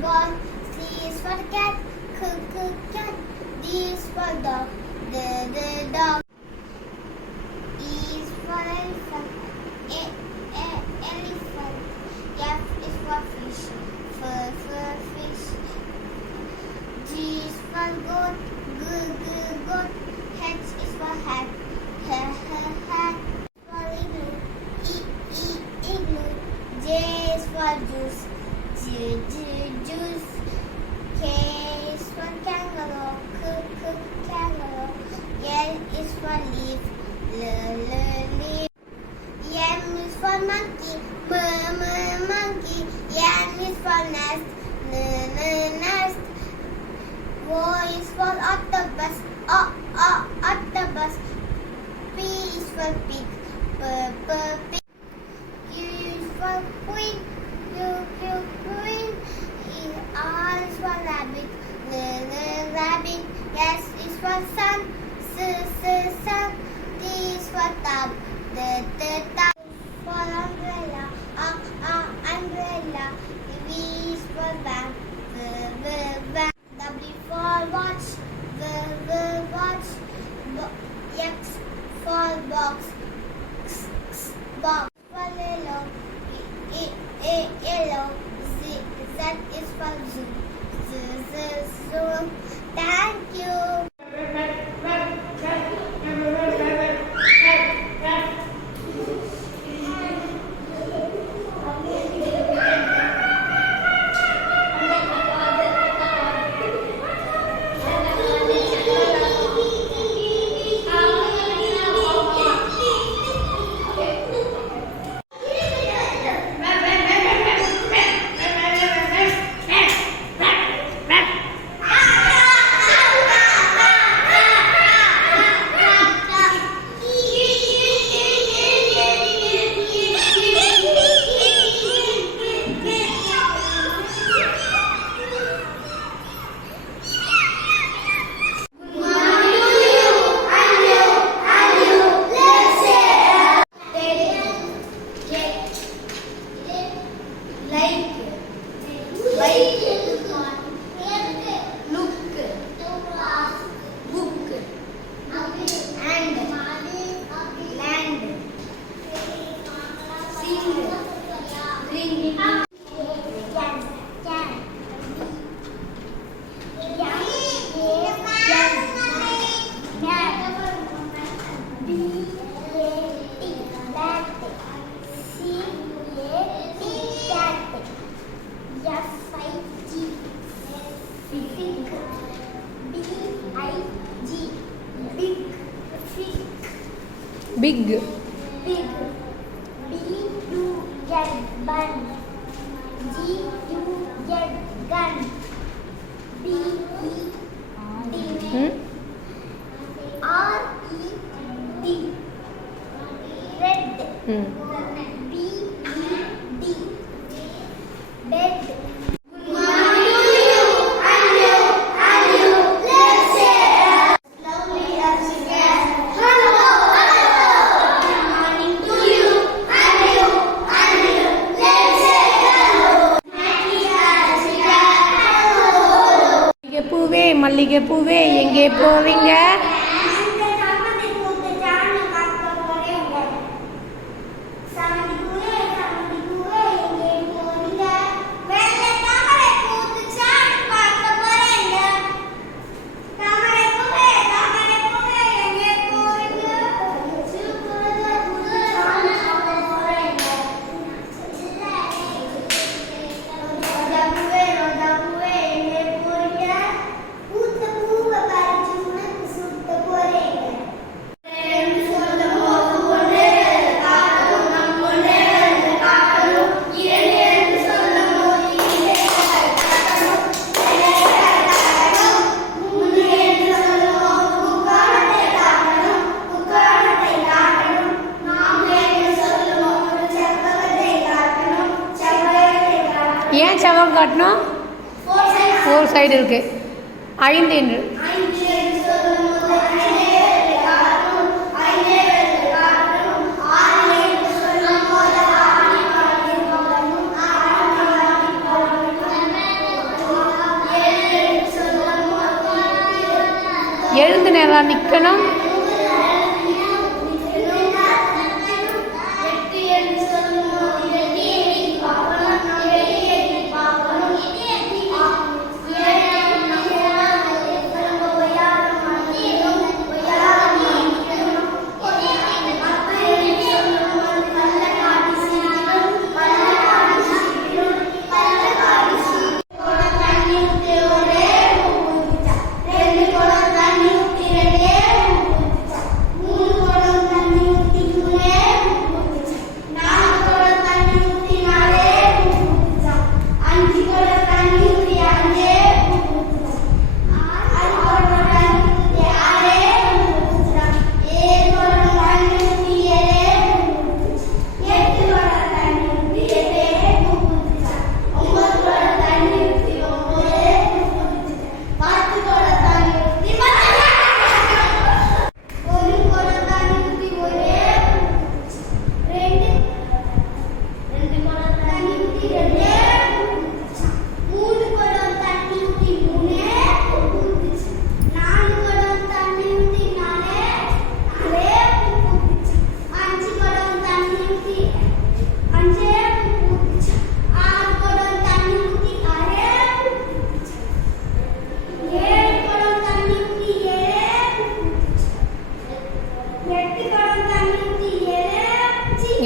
ball, C is for cat, cat. D is for dog, dog. E is for elephant, elephant. F is for fish, fish. G is for goat, goat. H is for hat, hat. For igloo, igloo. J is for juice, juice. K is for kangaroo, kangaroo. L is for leaf, leaf. M is for monkey, monkey. N is for nest, nest. O is for octopus, octopus. P is for pig, pig. Q is for queen, queen. R is for rabbit, rabbit. S is for sun, sun. T is for tub, tub. For umbrella, umbrella. V is for van, van. W for watch, watch. X for box, box. For yellow, yellow. Z is for zoo, zoo. Thank you. Big. Big. B-U-N, bun. G-U-N, gun. B-E-D. R-E-D. Red. B-E-D. Bed. மல்லிகை பூவே எங்கே போவீங்க? ஏன் செவ்வகம் காட்டணும்? 4 side இருக்கு. 5 என்று நேரம் நிற்கணும்.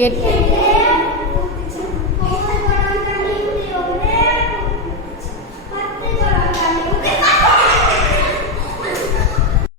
எட்டு